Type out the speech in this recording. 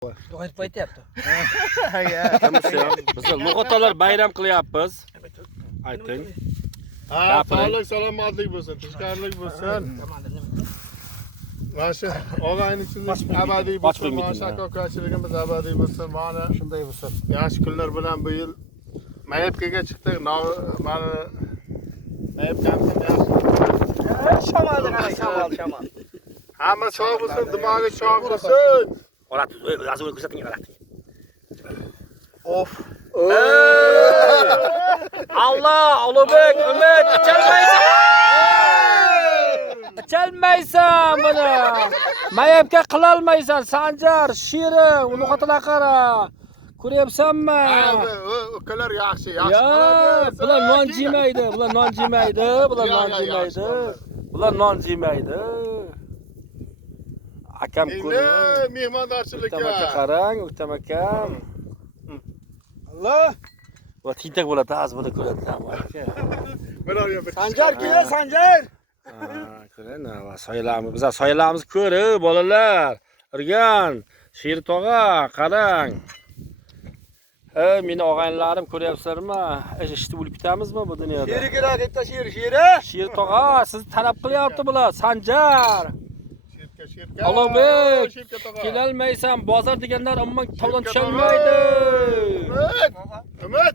To'yib qo'yapti. Biz lo'qotalar bayram qilyapmiz. Ayting. Ha, sog'lik, salomatlik bo'lsin, tinchlik bo'lsin. Mana shu og'aynichilik abadiy bo'lsin, mana shu aka-ukachiligimiz abadiy bo'lsin. Mana Shunday bo'lsin. yaxshi kunlar bilan bu yil Mayapkaga chiqdik. Mana Mayapkamdan yaxshi. Shamol. Hamma sog' bo'lsin, dimog'i sog' bo'lsin. Olat, azul ko'rsating olat. Of. Allah, Ulug'bek, Umid, chalmaysan. Chalmaysan buni. Mayapga qilolmaysan, Sanjar, Shirin, uni xotilar qara. Ko'ryapsanmi? Ukalar yaxshi, Ya, bular non yemaydi, bular non yemaydi, bular non yemaydi. Bular non yemaydi. Akam ko'ring. Mehmondorchilikka. O'ktam aka qarang, O'ktam akam. Allah. Va tintak bo'ladi, az bo'ladi ko'radi aka. Sanjar keldi, Sanjar. Ko'ring, va soyalarimiz, bizlar soyalarimiz ko'rib, bolalar. Irgan, Sher tog'a, qarang. Meni og'aynilarim ko'ryapsizlarmi? Eshitib bo'lib ketamizmi bu dunyoda? Sheri kerak, bitta sheri. Sher tog'a, sizni talab qilyapti bular. Sanjar. Ulug'bek, kelolmaysan, bozor deganlar umuman tavdan tusholmaydi. Umid.